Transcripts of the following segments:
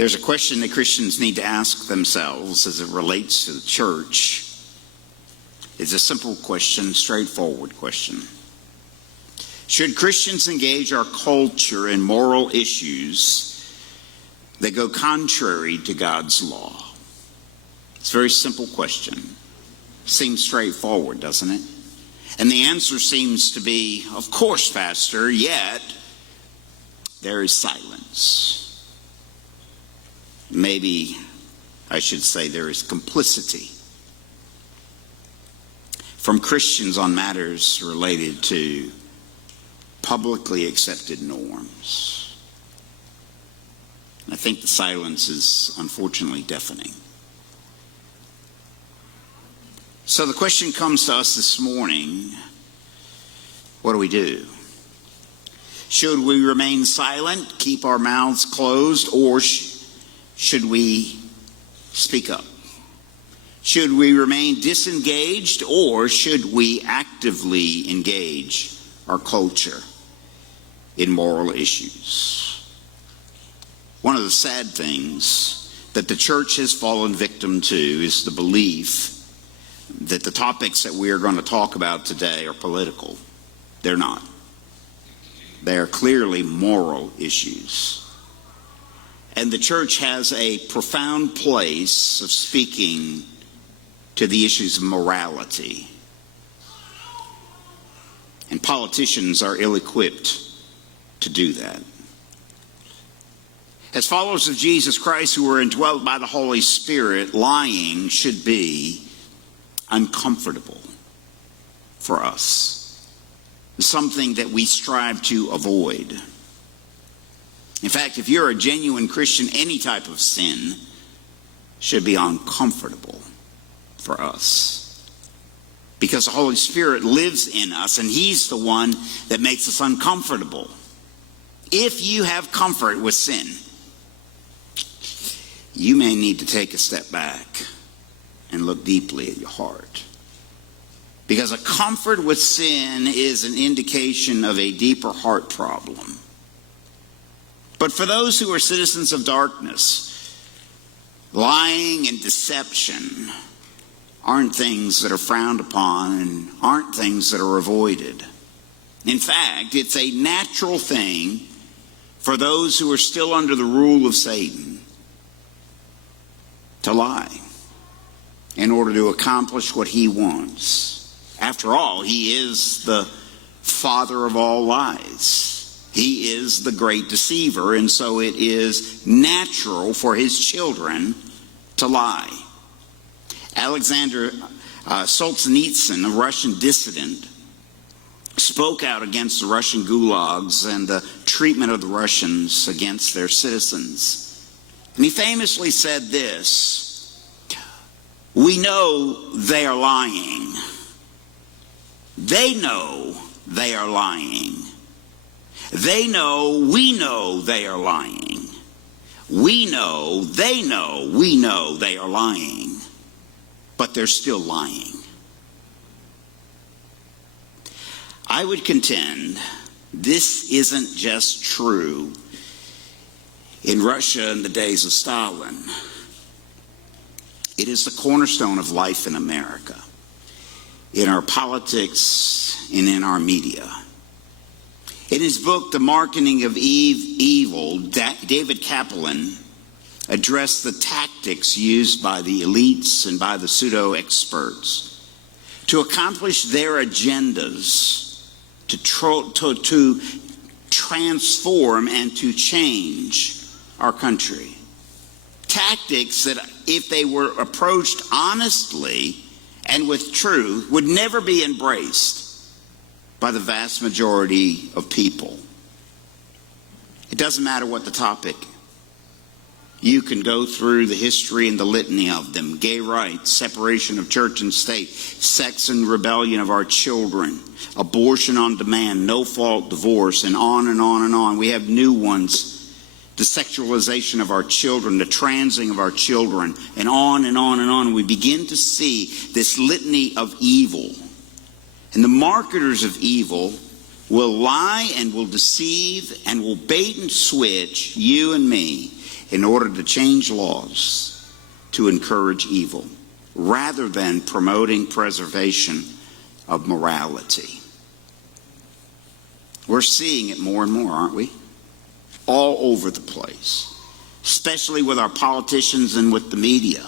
There's a question that Christians need to ask themselves as it relates to the church. It's a simple question, straightforward question. Should Christians engage our culture in moral issues that go contrary to God's law? It's a very simple question. Seems straightforward, doesn't it? And the answer seems to be, of course, Pastor, yet there is silence. Maybe I should say there is complicity from Christians on matters related to publicly accepted norms. And I think the silence is unfortunately deafening. So the question comes to us this morning, what do? Should we remain silent, keep our mouths closed, or should we speak up? Should we remain disengaged, or should we actively engage our culture in moral issues? One of the sad things that the church has fallen victim to is the belief that the topics that we are going to talk about today are political. They're not. They are clearly moral issues. And the church has a profound place of speaking to the issues of morality. And politicians are ill-equipped to do that. As followers of Jesus Christ who are indwelt by the Holy Spirit, lying should be uncomfortable for us. Something that we strive to avoid. In fact, if you're a genuine Christian, any type of sin should be uncomfortable for us. Because the Holy Spirit lives in us, and He's the one that makes us uncomfortable. If you have comfort with sin, you may need to take a step back and look deeply at your heart. Because a comfort with sin is an indication of a deeper heart problem. But for those who are citizens of darkness, lying and deception aren't things that are frowned upon and aren't things that are avoided. In fact, it's a natural thing for those who are still under the rule of Satan to lie in order to accomplish what he wants. After all, he is the father of all lies. He is the great deceiver, and so it is natural for his children to lie. Alexander Solzhenitsyn, a Russian dissident, spoke out against the Russian gulags and the treatment of the Russians against their citizens. And he famously said this: "We know they are lying. They know they are lying. They know we know they are lying. We know they know we know they are lying. But they're still lying." I would contend this isn't just true in Russia in the days of Stalin. It is the cornerstone of life in America, in our politics, and in our media. In his book, The Marketing of Evil, David Kaplan addressed the tactics used by the elites and by the pseudo-experts to accomplish their agendas, to transform and to change our country. Tactics that, if they were approached honestly and with truth, would never be embraced by the vast majority of people. It doesn't matter what the topic. You can go through the history and the litany of them. Gay rights, separation of church and state, sex and rebellion of our children, abortion on demand, no-fault divorce, and on and on and on. We have new ones. The sexualization of our children, the transing of our children, and on and on and on. We begin to see this litany of evil. And the marketers of evil will lie and will deceive and will bait and switch you and me in order to change laws to encourage evil, rather than promoting preservation of morality. We're seeing it more and more, aren't we? All over the place, especially with our politicians and with the media.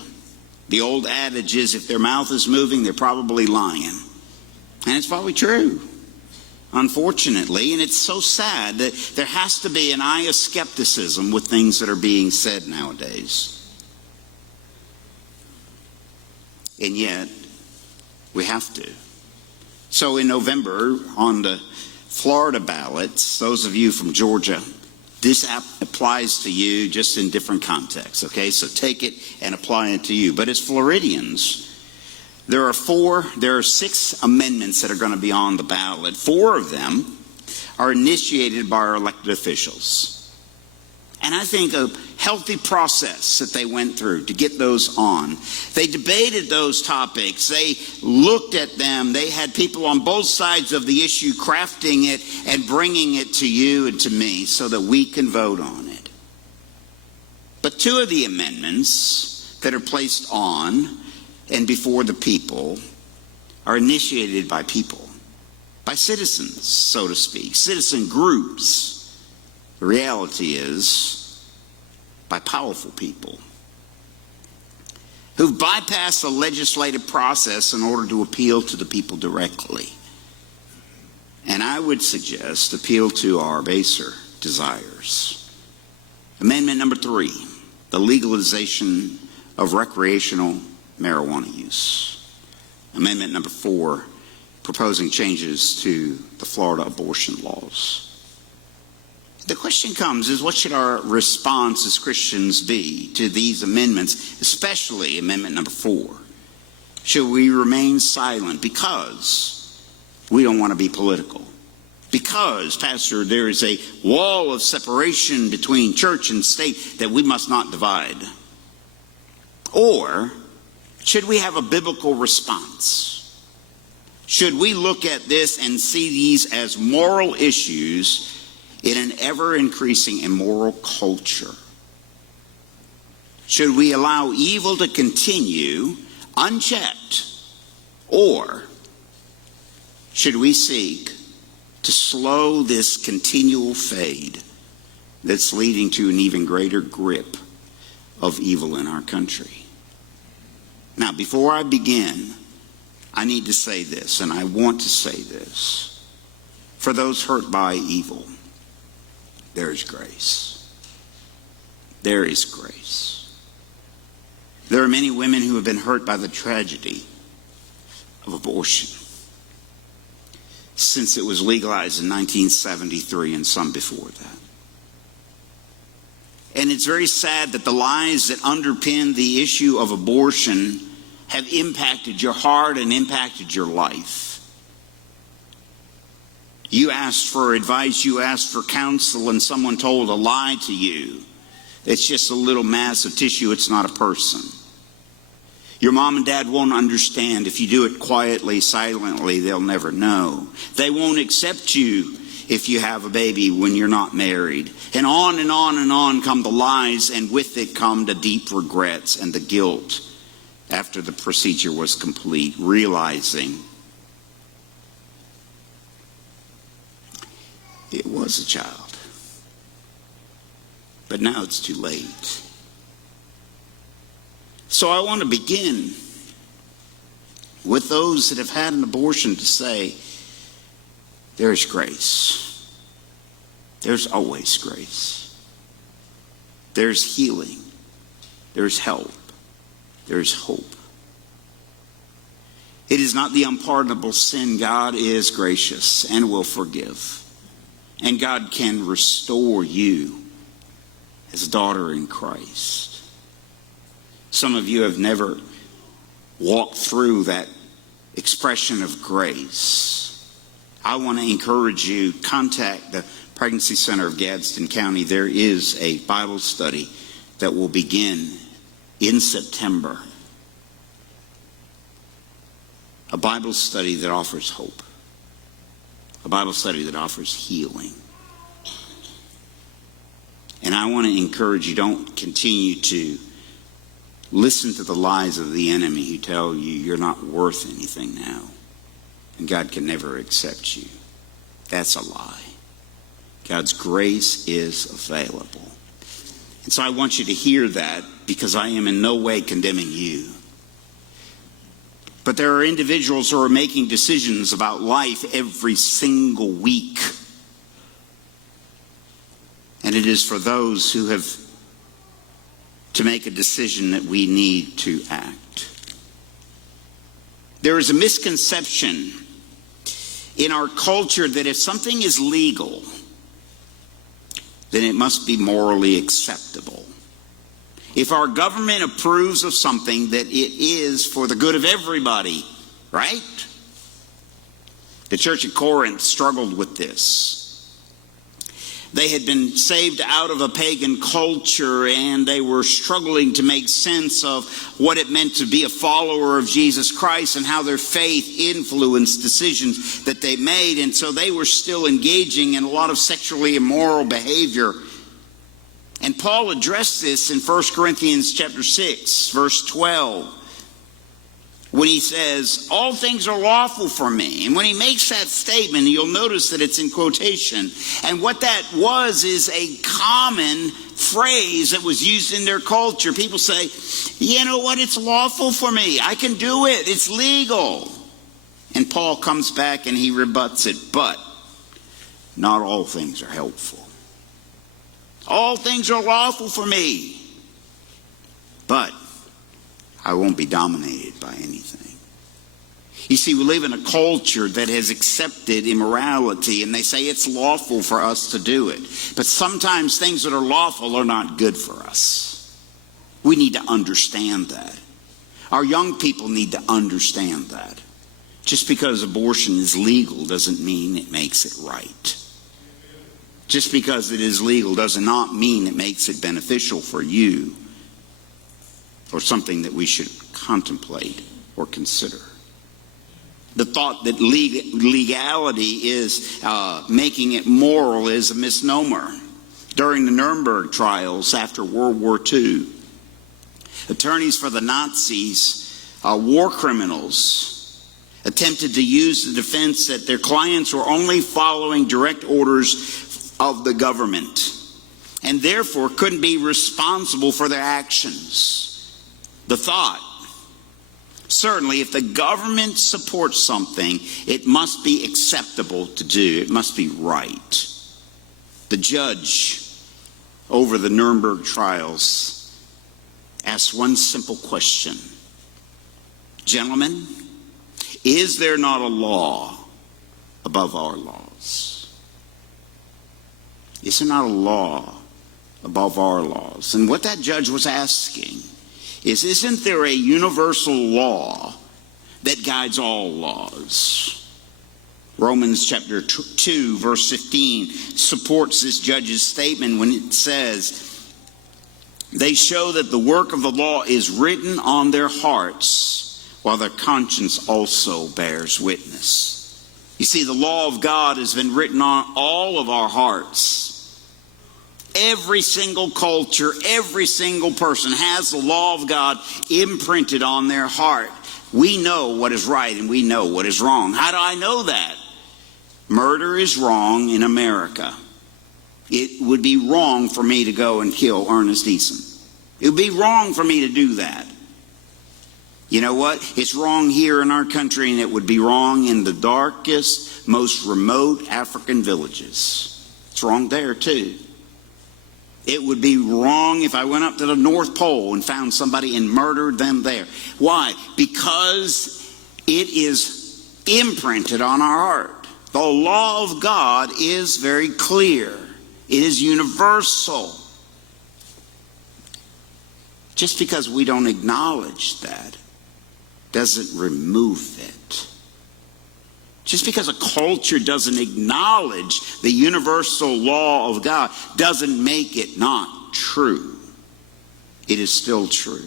The old adage is, if their mouth is moving, they're probably lying. And it's probably true, unfortunately. And it's so sad that there has to be an eye of skepticism with things that are being said nowadays. And yet, we have to. So in November, on the Florida ballots, those of you from Georgia, this applies to you just in different contexts, okay? So take it and apply it to you. But as Floridians, there are 6 amendments that are going to be on the ballot. 4 of them are initiated by our elected officials. And I think a healthy process that they went through to get those on. They debated those topics. They looked at them. They had people on both sides of the issue crafting it and bringing it to you and to me so that we can vote on it. But 2 of the amendments that are placed on and before the people are initiated by people, by citizens, so to speak, citizen groups. The reality is, by powerful people who've bypassed the legislative process in order to appeal to the people directly. And I would suggest appeal to our baser desires. Amendment number 3, the legalization of recreational marijuana use. Amendment number 4, proposing changes to the Florida abortion laws. The question comes is, what should our response as Christians be to these amendments, especially amendment number 4? Should we remain silent because we don't want to be political? Because, Pastor, there is a wall of separation between church and state that we must not divide? Or should we have a biblical response? Should we look at this and see these as moral issues in an ever-increasing immoral culture? Should we allow evil to continue unchecked? Or should we seek to slow this continual fade that's leading to an even greater grip of evil in our country? Now, before I begin, I need to say this, and I want to say this. For those hurt by evil, there is grace. There is grace. There are many women who have been hurt by the tragedy of abortion since it was legalized in 1973 and some before that. And it's very sad that the lies that underpin the issue of abortion have impacted your heart and impacted your life. You asked for advice, you asked for counsel, and someone told a lie to you. It's just a little mass of tissue, it's not a person. Your mom and dad won't understand. If you do it quietly, silently, they'll never know. They won't accept you if you have a baby when you're not married. And on and on and on come the lies, and with it come the deep regrets and the guilt after the procedure was complete, realizing it was a child. But now it's too late. So I want to begin with those that have had an abortion to say, there's grace. There's always grace. There's healing. There's help. There's hope. It is not the unpardonable sin. God is gracious and will forgive. And God can restore you as a daughter in Christ. Some of you have never walked through that expression of grace. I want to encourage you, contact the Pregnancy Center of Gadsden County. There is a Bible study that will begin in September. A Bible study that offers hope. A Bible study that offers healing. And I want to encourage you, don't continue to listen to the lies of the enemy who tell you you're not worth anything now, and God can never accept you. That's a lie. God's grace is available. And so I want you to hear that, because I am in no way condemning you. But there are individuals who are making decisions about life every single week. And it is for those who have to make a decision that we need to act. There is a misconception in our culture that if something is legal, then it must be morally acceptable. If our government approves of something, that it is for the good of everybody, right? The church at Corinth struggled with this. They had been saved out of a pagan culture, and they were struggling to make sense of what it meant to be a follower of Jesus Christ and how their faith influenced decisions that they made. And so they were still engaging in a lot of sexually immoral behavior. And Paul addressed this in 1 Corinthians chapter 6, verse 12. When he says, all things are lawful for me. And when he makes that statement, you'll notice that it's in quotation. And what that was is a common phrase that was used in their culture. People say, you know what, it's lawful for me. I can do it. It's legal. And Paul comes back and he rebuts it. But not all things are helpful. All things are lawful for me. But I won't be dominated by anything. You see, we live in a culture that has accepted immorality, and they say it's lawful for us to do it. But sometimes things that are lawful are not good for us. We need to understand that. Our young people need to understand that. Just because abortion is legal doesn't mean it makes it right. Just because it is legal does not mean it makes it beneficial for you, or something that we should contemplate or consider. The thought that legality is making it moral is a misnomer. During the Nuremberg trials after World War II, attorneys for the Nazis, war criminals, attempted to use the defense that their clients were only following direct orders of the government, and therefore couldn't be responsible for their actions. The thought, certainly if the government supports something, it must be acceptable to do. It must be right. The judge over the Nuremberg trials asked one simple question. Gentlemen, is there not a law above our laws? Is there not a law above our laws? And what that judge was asking is, isn't there a universal law that guides all laws? Romans chapter 2, verse 15 supports this judge's statement when it says, they show that the work of the law is written on their hearts, while their conscience also bears witness. You see, the law of God has been written on all of our hearts. Every single culture, every single person has the law of God imprinted on their heart. We know what is right and we know what is wrong. How do I know that? Murder is wrong in America. It would be wrong for me to go and kill Ernest Eason. It would be wrong for me to do that. You know what? It's wrong here in our country, and it would be wrong in the darkest, most remote African villages. It's wrong there too. It would be wrong if I went up to the North Pole and found somebody and murdered them there. Why? Because it is imprinted on our heart. The law of God is very clear. It is universal. Just because we don't acknowledge that doesn't remove it. Just because a culture doesn't acknowledge the universal law of God doesn't make it not true. It is still true.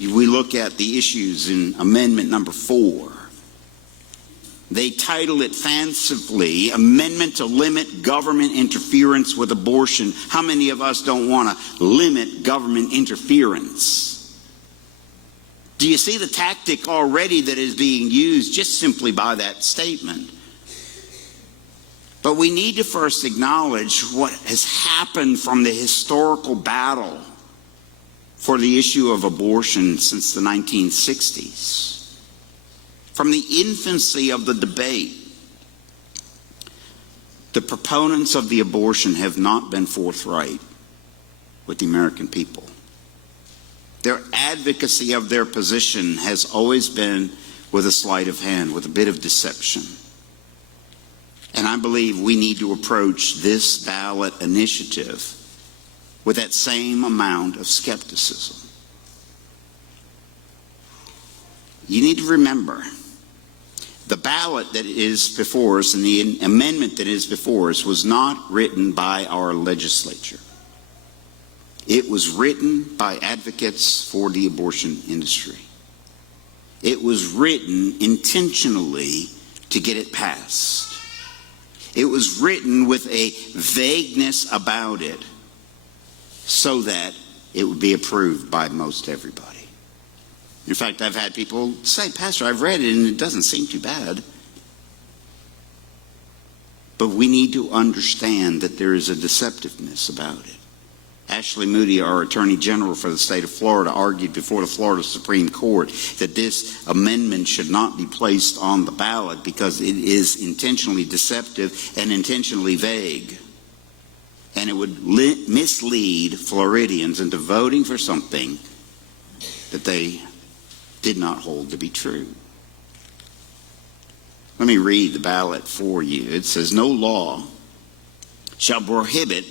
We look at the issues in Amendment number 4. They title it fancifully, Amendment to Limit Government Interference with Abortion. How many of us don't want to limit government interference? Do you see the tactic already that is being used just simply by that statement? But we need to first acknowledge what has happened from the historical battle for the issue of abortion since the 1960s. From the infancy of the debate, the proponents of the abortion have not been forthright with the American people. Their advocacy of their position has always been with a sleight of hand, with a bit of deception. And I believe we need to approach this ballot initiative with that same amount of skepticism. You need to remember, the ballot that is before us and the amendment that is before us was not written by our legislature. It was written by advocates for the abortion industry. It was written intentionally to get it passed. It was written with a vagueness about it so that it would be approved by most everybody. In fact, I've had people say, Pastor, I've read it and it doesn't seem too bad. But we need to understand that there is a deceptiveness about it. Ashley Moody, our Attorney General for the state of Florida, argued before the Florida Supreme Court that this amendment should not be placed on the ballot because it is intentionally deceptive and intentionally vague. And it would mislead Floridians into voting for something that they did not hold to be true. Let me read the ballot for you. It says, no law shall prohibit,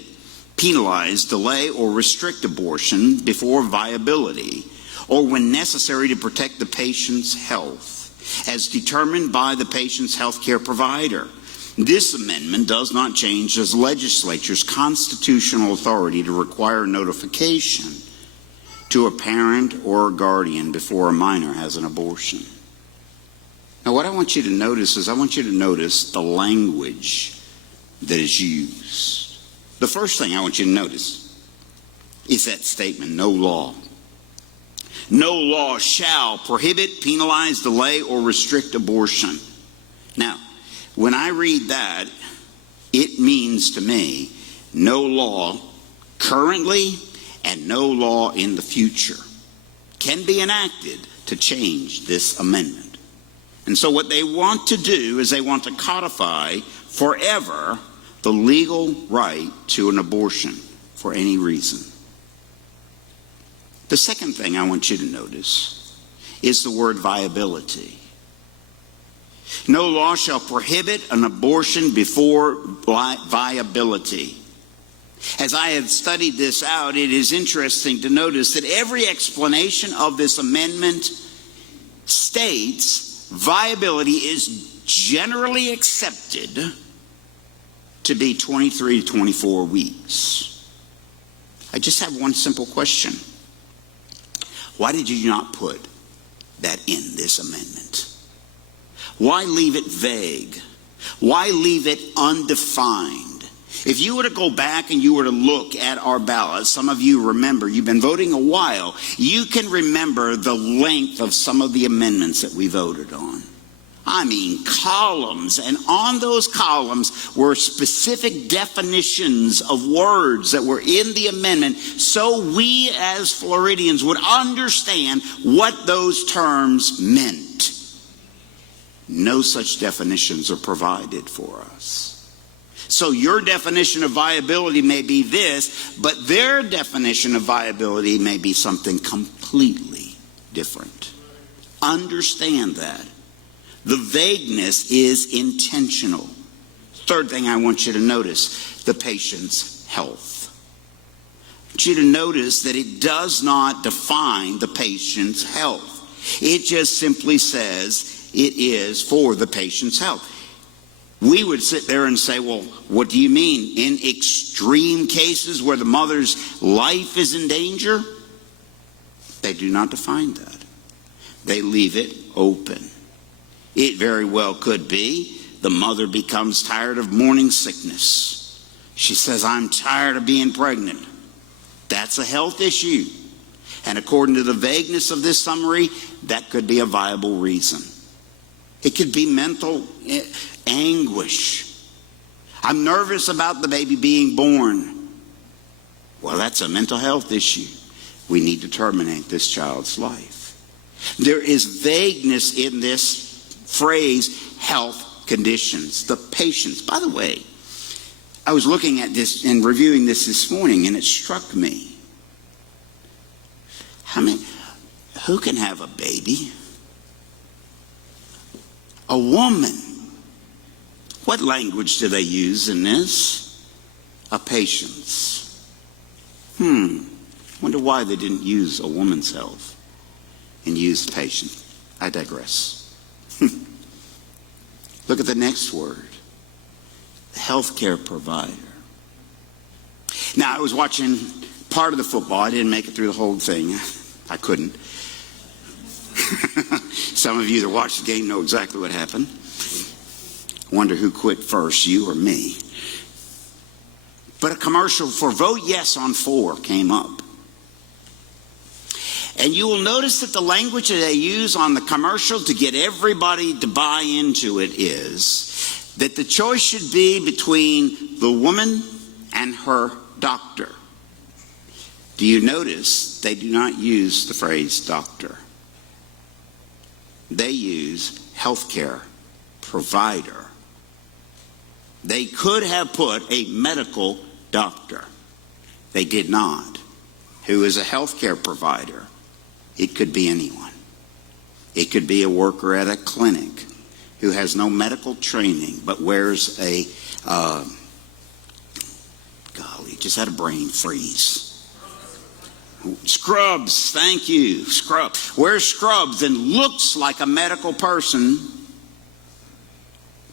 penalize, delay, or restrict abortion before viability or when necessary to protect the patient's health as determined by the patient's health care provider. This amendment does not change the legislature's constitutional authority to require notification to a parent or a guardian before a minor has an abortion. Now, what I want you to notice is I want you to notice the language that is used. The first thing I want you to notice is that statement, no law. No law shall prohibit, penalize, delay, or restrict abortion. Now, when I read that, it means to me no law currently and no law in the future can be enacted to change this amendment. And so what they want to do is they want to codify forever the legal right to an abortion for any reason. The second thing I want you to notice is the word viability. No law shall prohibit an abortion before viability. As I have studied this out, it is interesting to notice that every explanation of this amendment states viability is generally accepted to be 23 to 24 weeks. I just have one simple question. Why did you not put that in this amendment? Why leave it vague? Why leave it undefined? If you were to go back and you were to look at our ballot, some of you remember, you've been voting a while, you can remember the length of some of the amendments that we voted on. I mean, columns, and on those columns were specific definitions of words that were in the amendment so we as Floridians would understand what those terms meant. No such definitions are provided for us. So your definition of viability may be this, but their definition of viability may be something completely different. Understand that. The vagueness is intentional. Third thing I want you to notice, the patient's health. I want you to notice that it does not define the patient's health. It just simply says it is for the patient's health. We would sit there and say, well, what do you mean? In extreme cases where the mother's life is in danger? They do not define that. They leave it open. It very well could be the mother becomes tired of morning sickness. She says, I'm tired of being pregnant. That's a health issue. And according to the vagueness of this summary, that could be a viable reason. It could be mental anguish. I'm nervous about the baby being born. Well, that's a mental health issue. We need to terminate this child's life. There is vagueness in this phrase, health conditions. The patients. By the way, I was looking at this and reviewing this morning, and it struck me. Who can have a baby? A woman. What language do they use in this? A patience. Wonder why they didn't use a woman's health and use patient. I digress. Look at the next word. The healthcare provider. Now, I was watching part of the football. I didn't make it through the whole thing. I couldn't. Some of you that watched the game know exactly what happened. Wonder who quit first, you or me. But a commercial for Vote Yes on 4 came up. And you will notice that the language that they use on the commercial to get everybody to buy into it is that the choice should be between the woman and her doctor. Do you notice they do not use the phrase doctor? They use healthcare provider. They could have put a medical doctor. They did not. Who is a healthcare provider? It could be anyone. It could be a worker at a clinic who has no medical training but wears a, just had a brain freeze. Scrubs, thank you. Wears scrubs and looks like a medical person,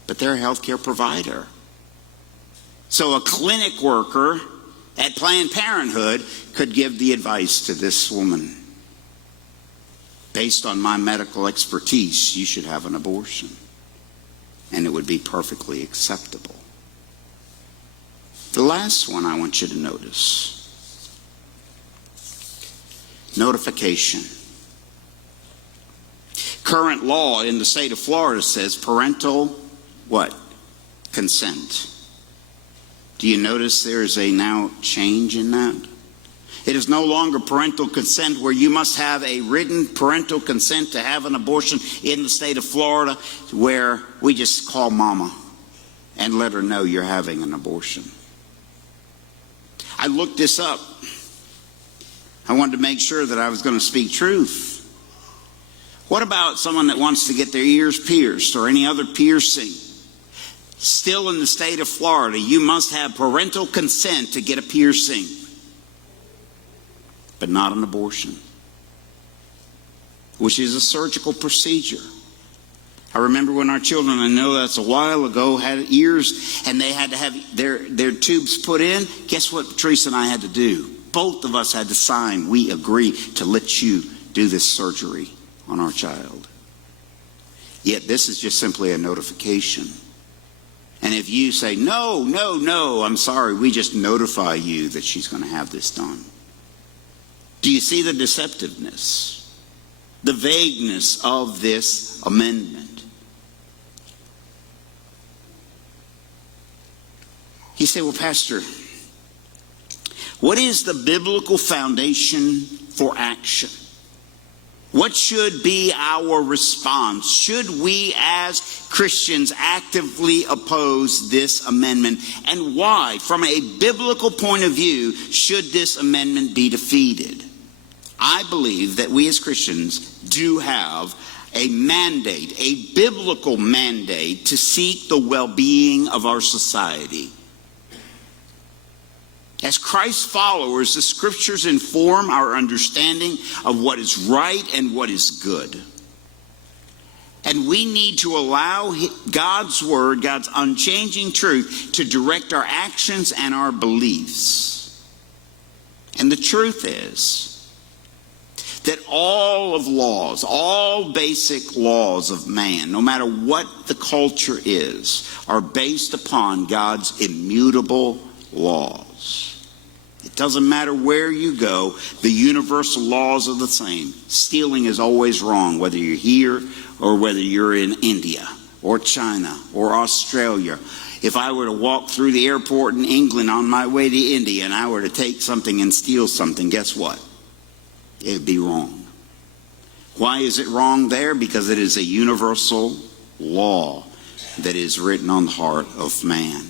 but they're a healthcare provider. So a clinic worker at Planned Parenthood could give the advice to this woman. Based on my medical expertise, you should have an abortion. And it would be perfectly acceptable. The last one I want you to notice. Notification. Current law in the state of Florida says parental what? Consent. Do you notice there is a now change in that? It is no longer parental consent where you must have a written parental consent to have an abortion in the state of Florida, where we just call mama and let her know you're having an abortion. I looked this up. I wanted to make sure that I was going to speak truth. What about someone that wants to get their ears pierced or any other piercing? Still in the state of Florida, you must have parental consent to get a piercing, but not an abortion, which is a surgical procedure. I remember when our children, I know that's a while ago, had ears and they had to have their tubes put in. Guess what Teresa and I had to do? Both of us had to sign, we agree to let you do this surgery on our child. Yet this is just simply a notification. And if you say, no, I'm sorry, we just notify you that she's going to have this done. Do you see the deceptiveness, the vagueness of this amendment? You say, well, Pastor, what is the biblical foundation for action? What should be our response? Should we as Christians actively oppose this amendment? And why, from a biblical point of view, should this amendment be defeated? I believe that we as Christians do have a mandate, a biblical mandate, to seek the well-being of our society. As Christ followers, the scriptures inform our understanding of what is right and what is good. And we need to allow God's word, God's unchanging truth, to direct our actions and our beliefs. And the truth is that all of laws, all basic laws of man, no matter what the culture is, are based upon God's immutable laws. It doesn't matter where you go, the universal laws are the same. Stealing is always wrong, whether you're here or whether you're in India or China or Australia. If I were to walk through the airport in England on my way to India and I were to take something and steal something, guess what? It would be wrong. Why is it wrong there? Because it is a universal law that is written on the heart of man.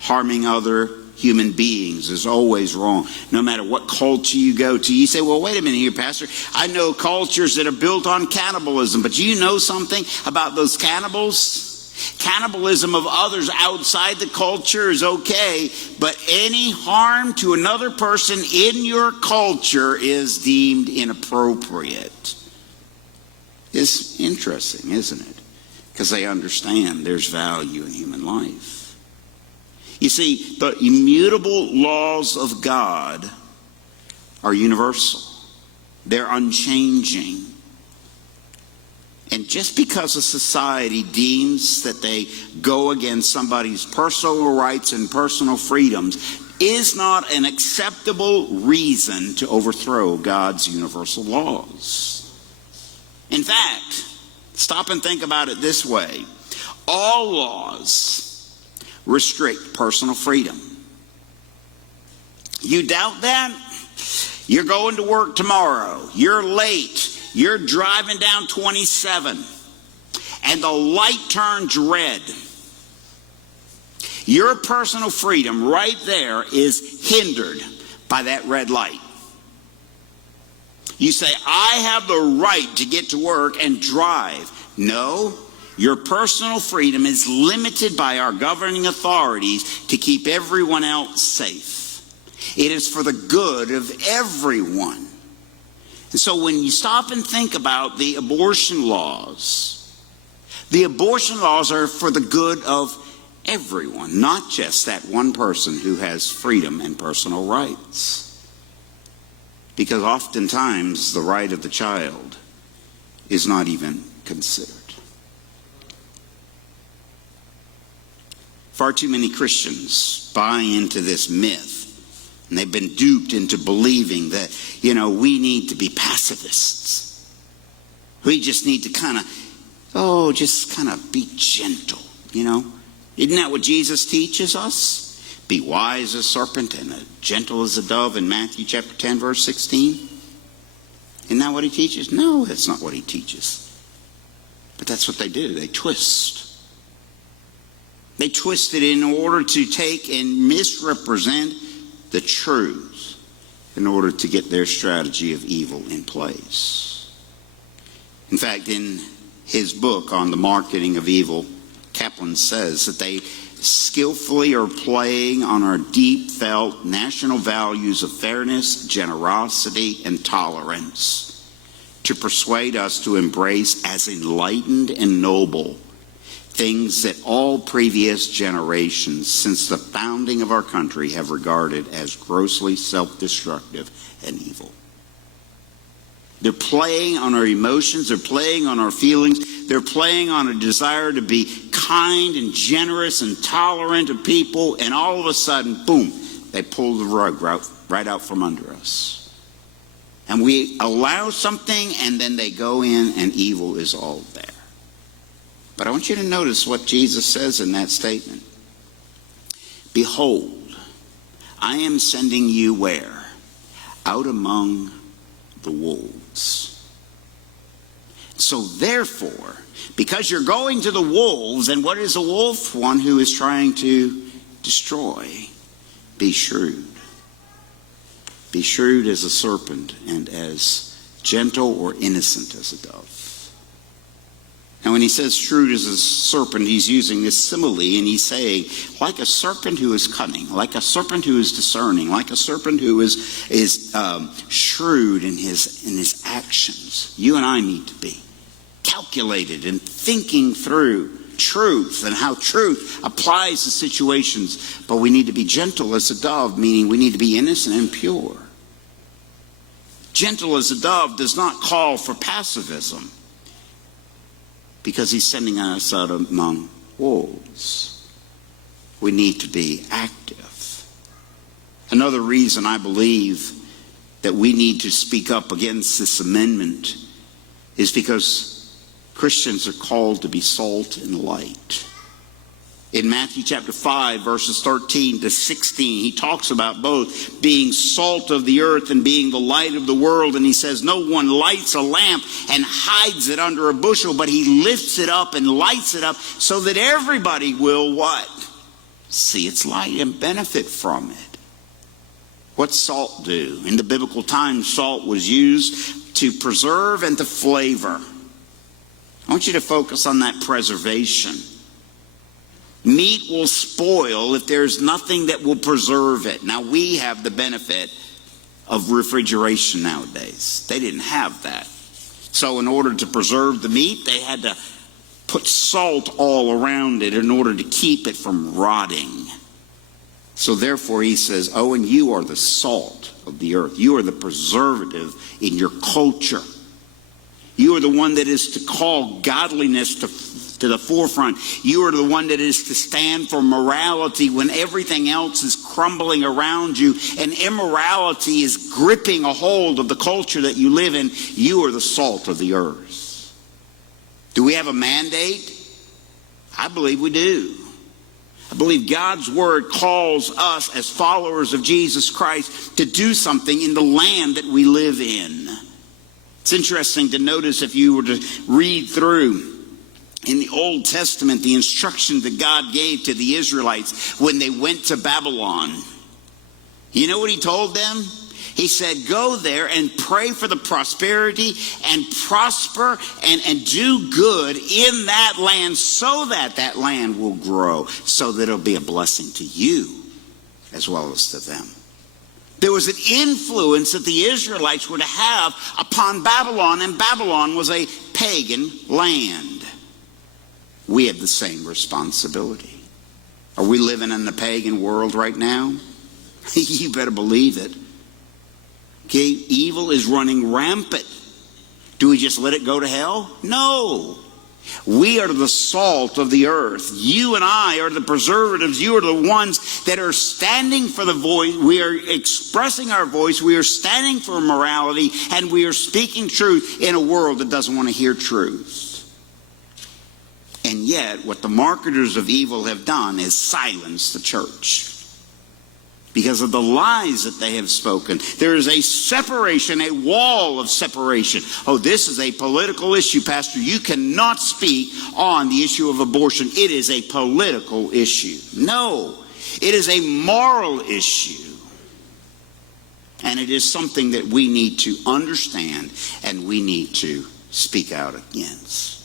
Harming other human beings is always wrong, no matter what culture you go to. You say, well, wait a minute here, Pastor. I know cultures that are built on cannibalism, but do you know something about those cannibals? Cannibalism of others outside the culture is okay, but any harm to another person in your culture is deemed inappropriate. It's interesting, isn't it? Because they understand there's value in human life. You see, the immutable laws of God are universal. They're unchanging. And just because a society deems that they go against somebody's personal rights and personal freedoms is not an acceptable reason to overthrow God's universal laws. In fact, stop and think about it this way. All laws restrict personal freedom. You doubt that? You're going to work tomorrow. You're late. You're driving down 27 and the light turns red. Your personal freedom right there is hindered by that red light. You say, I have the right to get to work and drive. No, your personal freedom is limited by our governing authorities to keep everyone else safe. It is for the good of everyone. And so when you stop and think about the abortion laws are for the good of everyone, not just that one person who has freedom and personal rights. Because oftentimes the right of the child is not even considered. Far too many Christians buy into this myth. And they've been duped into believing that, we need to be pacifists. We just need to kind of be gentle, Isn't that what Jesus teaches us? Be wise as a serpent and gentle as a dove in Matthew chapter 10, verse 16. Isn't that what he teaches? No, that's not what he teaches. But that's what they do. They twist. They twist it in order to take and misrepresent the truth in order to get their strategy of evil in place. In fact, in his book on the marketing of evil, Kaplan says that they skillfully are playing on our deep-felt national values of fairness, generosity, and tolerance to persuade us to embrace as enlightened and noble things that all previous generations since the founding of our country have regarded as grossly self-destructive and evil. They're playing on our emotions, they're playing on our feelings, they're playing on a desire to be kind and generous and tolerant of people, and all of a sudden, boom, they pull the rug right out from under us. And we allow something, and then they go in, and evil is all there. But I want you to notice what Jesus says in that statement. Behold, I am sending you where? Out among the wolves. So therefore, because you're going to the wolves, and what is a wolf? One who is trying to destroy. Be shrewd. Be shrewd as a serpent and as gentle or innocent as a dove. And when he says shrewd as a serpent, he's using this simile, and he's saying, like a serpent who is cunning, like a serpent who is discerning, like a serpent who is shrewd in his actions. You and I need to be calculated and thinking through truth and how truth applies to situations. But we need to be gentle as a dove, meaning we need to be innocent and pure. gentle as a dove, does not call for passivism, because he's sending us out among wolves. We need to be active. Another reason I believe that we need to speak up against this amendment is because Christians are called to be salt and light. In Matthew chapter 5, verses 13 to 16, he talks about both being salt of the earth and being the light of the world. And he says, no one lights a lamp and hides it under a bushel, but he lifts it up and lights it up so that everybody will what? See its light and benefit from it. What's salt do? In the biblical times, salt was used to preserve and to flavor. I want you to focus on that preservation. Meat will spoil if there's nothing that will preserve it. Now, we have the benefit of refrigeration nowadays. They didn't have that. So in order to preserve the meat, they had to put salt all around it in order to keep it from rotting. So therefore he says, oh, and you are the salt of the earth. You are the preservative in your culture. You are the one that is to call godliness to the forefront. You are the one that is to stand for morality when everything else is crumbling around you and immorality is gripping a hold of the culture that you live in. You are the salt of the earth. Do we have a mandate? I believe we do. I believe God's word calls us as followers of Jesus Christ to do something in the land that we live in. It's interesting to notice, if you were to read through in the Old Testament, the instructions that God gave to the Israelites when they went to Babylon. You know what he told them? He said, go there and pray for the prosperity and prosper and do good in that land so that that land will grow, so that it'll be a blessing to you as well as to them. There was an influence that the Israelites were to have upon Babylon, and Babylon was a pagan land. We have the same responsibility. Are we living in the pagan world right now? You better believe it. Okay, evil is running rampant. Do we just let it go to hell? No. We are the salt of the earth. You and I are the preservatives. You are the ones that are standing for the voice. We are expressing our voice. We are standing for morality, and we are speaking truth in a world that doesn't want to hear truth. And yet, what the marketers of evil have done is silence the church. Because of the lies that they have spoken. There is a separation, a wall of separation. Oh, this is a political issue, Pastor. You cannot speak on the issue of abortion. It is a political issue. No, it is a moral issue. And it is something that we need to understand and we need to speak out against.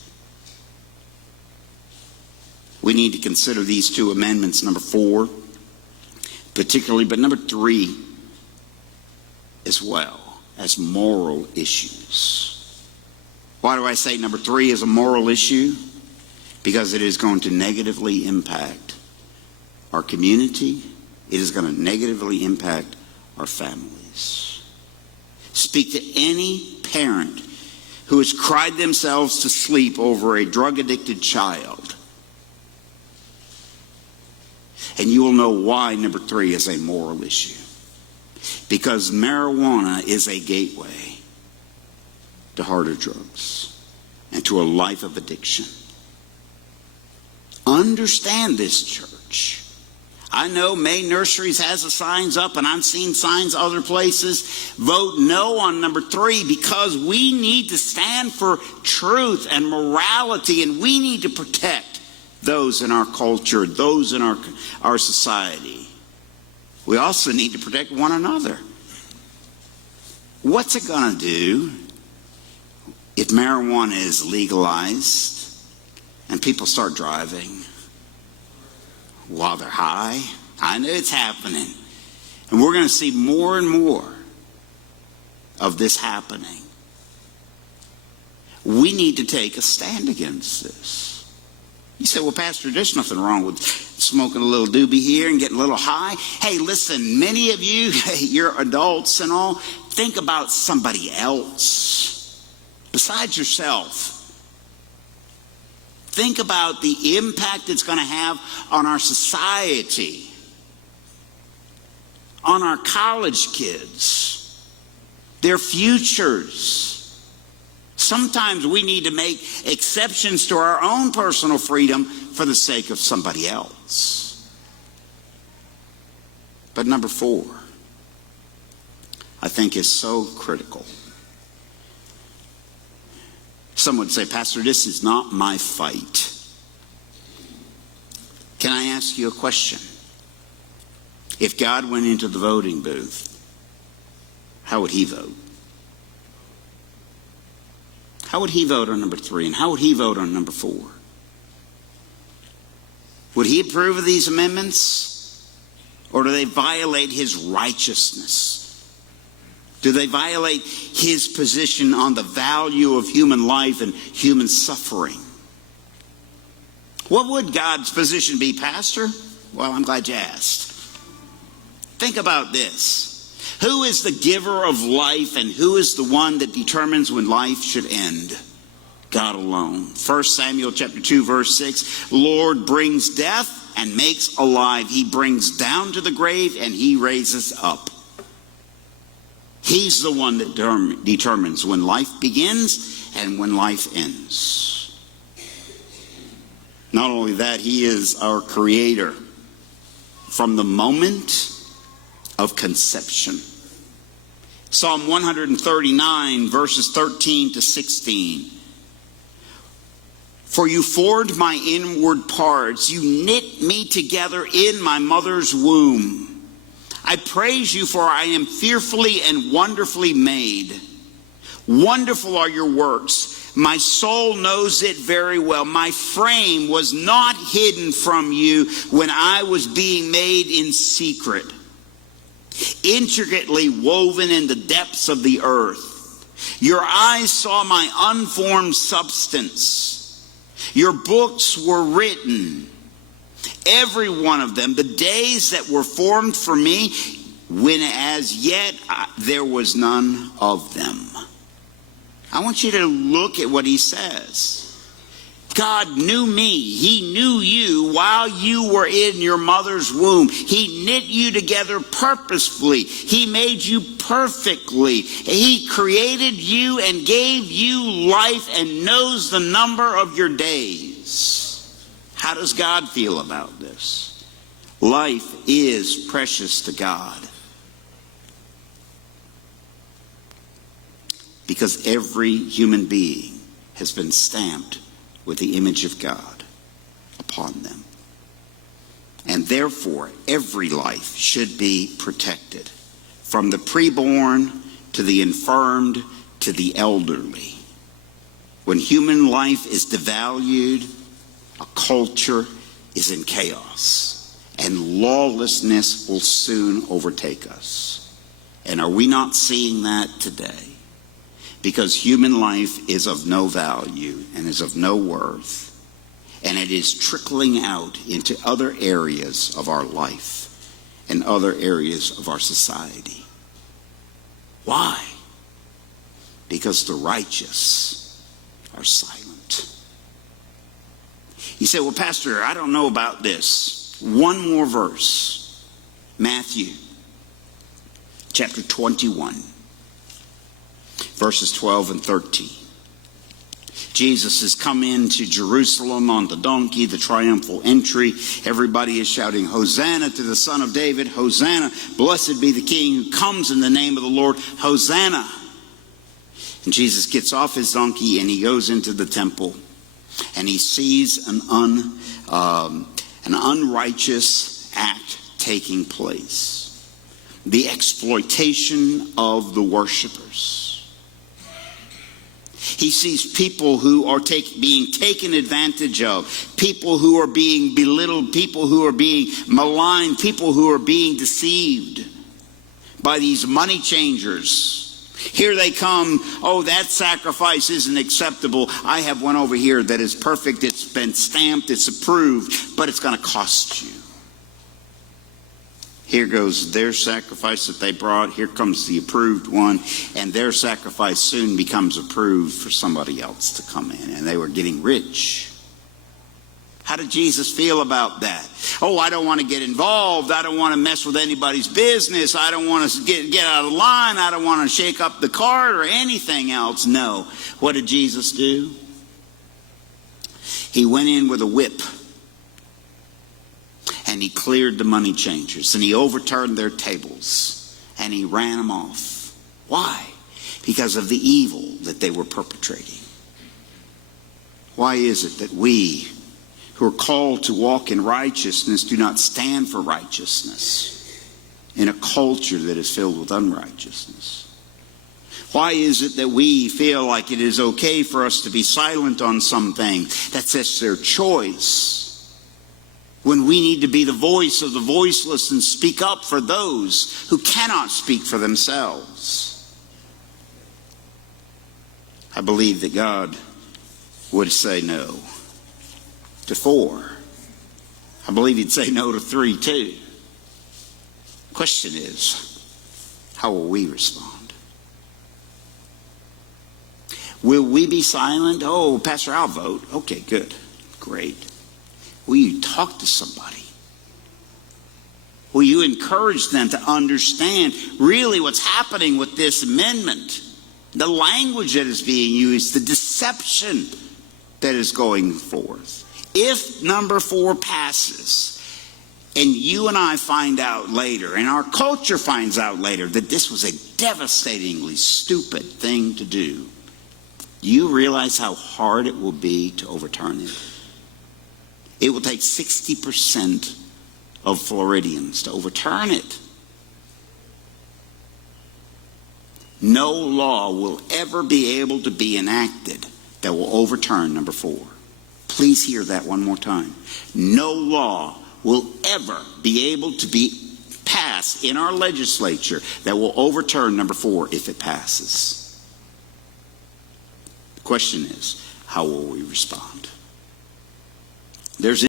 We need to consider these two amendments, number 4. Particularly, but number 3 as well, as moral issues. Why do I say number 3 is a moral issue? Because it is going to negatively impact our community. It is going to negatively impact our families. Speak to any parent who has cried themselves to sleep over a drug-addicted child, and you will know why number 3 is a moral issue. Because marijuana is a gateway to harder drugs and to a life of addiction. Understand this, church. I know May Nurseries has the signs up, and I'm seeing signs other places. Vote no on number 3, because we need to stand for truth and morality, and we need to protect those in our culture, those in our society. We also need to protect one another. What's it going to do if marijuana is legalized and people start driving while they're high? I know it's happening. And we're going to see more and more of this happening. We need to take a stand against this. You say, well, Pastor, there's nothing wrong with smoking a little doobie here and getting a little high. Hey, listen, many of you, you're adults and all. think about somebody else besides yourself. Think about the impact it's going to have on our society, on our college kids, their futures. Sometimes we need to make exceptions to our own personal freedom for the sake of somebody else. But number 4, I think is so critical. Some would say, Pastor, this is not my fight. Can I ask you a question? If God went into the voting booth, how would he vote? How would he vote on number 3? And how would he vote on number 4? Would he approve of these amendments? Or do they violate his righteousness? Do they violate his position on the value of human life and human suffering? What would God's position be, Pastor? Well, I'm glad you asked. Think about this. Who is the giver of life and who is the one that determines when life should end? God alone. 1 Samuel chapter 2, verse 6, Lord brings death and makes alive. He brings down to the grave and he raises up. He's the one that determines when life begins and when life ends. Not only that, he is our creator from the moment of conception. Psalm 139, verses 13 to 16. For you formed my inward parts. You knit me together in my mother's womb. I praise you, for I am fearfully and wonderfully made. Wonderful are your works. My soul knows it very well. My frame was not hidden from you when I was being made in secret, intricately woven in the depths of the earth. Your eyes saw my unformed substance. Your books were written, every one of them, the days that were formed for me, when as yet there was none of them. I want you to look at what he says. God knew me. He knew you while you were in your mother's womb. He knit you together purposefully. He made you perfectly. He created you and gave you life and knows the number of your days. How does God feel about this? Life is precious to God. Because every human being has been stamped with the image of God upon them. And therefore, every life should be protected, from the preborn to the infirmed to the elderly. When human life is devalued, a culture is in chaos, and lawlessness will soon overtake us. And are we not seeing that today? Because human life is of no value and is of no worth, and it is trickling out into other areas of our life and other areas of our society. Why? Because the righteous are silent. You say, well, Pastor, I don't know about this. One more verse. Matthew chapter 21. Verses 12 and 13. Jesus has come into Jerusalem on the donkey, the triumphal entry. Everybody is shouting, Hosanna to the Son of David. Hosanna, blessed be the King who comes in the name of the Lord. Hosanna. And Jesus gets off his donkey and he goes into the temple. And he sees an unrighteous act taking place. The exploitation of the worshipers. He sees people who are being taken advantage of, people who are being belittled, people who are being maligned, people who are being deceived by these money changers. Here they come. Oh, that sacrifice isn't acceptable. I have one over here that is perfect. It's been stamped. It's approved, but it's going to cost you. Here goes their sacrifice that they brought. Here comes the approved one. And their sacrifice soon becomes approved for somebody else to come in. And they were getting rich. How did Jesus feel about that? Oh, I don't want to get involved. I don't want to mess with anybody's business. I don't want to get out of line. I don't want to shake up the cart or anything else. No. What did Jesus do? He went in with a whip. And he cleared the money changers. And he overturned their tables. And he ran them off. Why? Because of the evil that they were perpetrating. Why is it that we who are called to walk in righteousness do not stand for righteousness in a culture that is filled with unrighteousness? Why is it that we feel like it is okay for us to be silent on something? That's just their choice. When we need to be the voice of the voiceless and speak up for those who cannot speak for themselves. I believe that God would say no to 4. I believe he'd say no to 3 too. Question is, how will we respond? Will we be silent? Oh, Pastor, I'll vote. Okay, good. Great. Will you talk to somebody? Will you encourage them to understand really what's happening with this amendment? The language that is being used, the deception that is going forth. If number 4 passes, and you and I find out later, and our culture finds out later, that this was a devastatingly stupid thing to do, you realize how hard it will be to overturn it? It will take 60% of Floridians to overturn it. No law will ever be able to be enacted that will overturn number 4. Please hear that one more time. No law will ever be able to be passed in our legislature that will overturn number 4 if it passes. The question is, how will we respond?